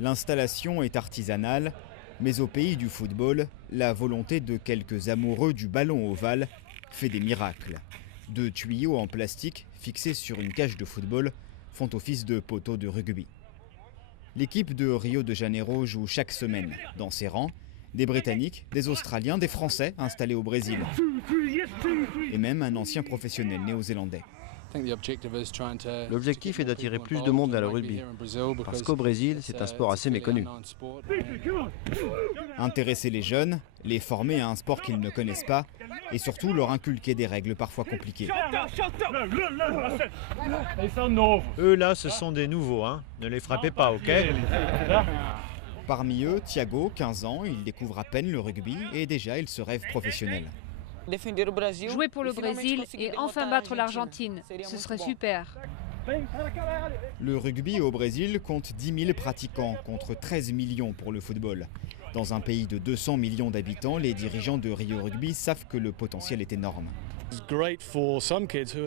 L'installation est artisanale, mais au pays du football, la volonté de quelques amoureux du ballon ovale fait des miracles. 2 tuyaux en plastique fixés sur une cage de football font office de poteaux de rugby. L'équipe de Rio de Janeiro joue chaque semaine. Dans ses rangs, des Britanniques, des Australiens, des Français installés au Brésil et même un ancien professionnel néo-zélandais. L'objectif est d'attirer plus de monde vers le rugby, parce qu'au Brésil, c'est un sport assez méconnu. Intéresser les jeunes, les former à un sport qu'ils ne connaissent pas et surtout leur inculquer des règles parfois compliquées. Eux là, ce sont des nouveaux, hein. Ne les frappez pas, ok? Parmi eux, Thiago, 15 ans, il découvre à peine le rugby et déjà il se rêve professionnel. Jouer pour le Brésil et enfin battre l'Argentine, ce serait super. Le rugby au Brésil compte 10 000 pratiquants contre 13 millions pour le football. Dans un pays de 200 millions d'habitants, les dirigeants de Rio Rugby savent que le potentiel est énorme.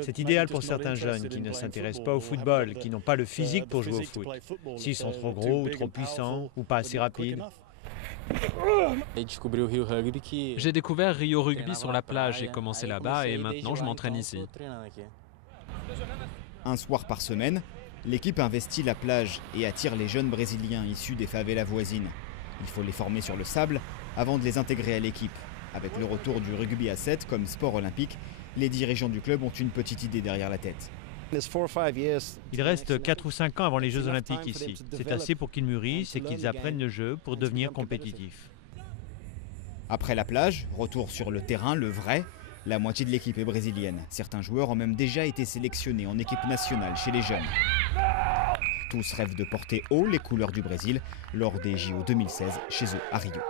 C'est idéal pour certains jeunes qui ne s'intéressent pas au football, qui n'ont pas le physique pour jouer au foot. S'ils sont trop gros ou trop puissants ou pas assez rapides. J'ai découvert Rio Rugby sur la plage, j'ai commencé là-bas et maintenant je m'entraîne ici. Un soir par semaine, l'équipe investit la plage et attire les jeunes brésiliens issus des favelas voisines. Il faut les former sur le sable avant de les intégrer à l'équipe. Avec le retour du rugby à 7 comme sport olympique, les dirigeants du club ont une petite idée derrière la tête. Il reste 4 ou 5 ans avant les Jeux Olympiques ici. C'est assez pour qu'ils mûrissent et qu'ils apprennent le jeu pour devenir compétitifs. Après la plage, retour sur le terrain, le vrai. La moitié de l'équipe est brésilienne. Certains joueurs ont même déjà été sélectionnés en équipe nationale chez les jeunes. Tous rêvent de porter haut les couleurs du Brésil lors des JO 2016 chez eux à Rio.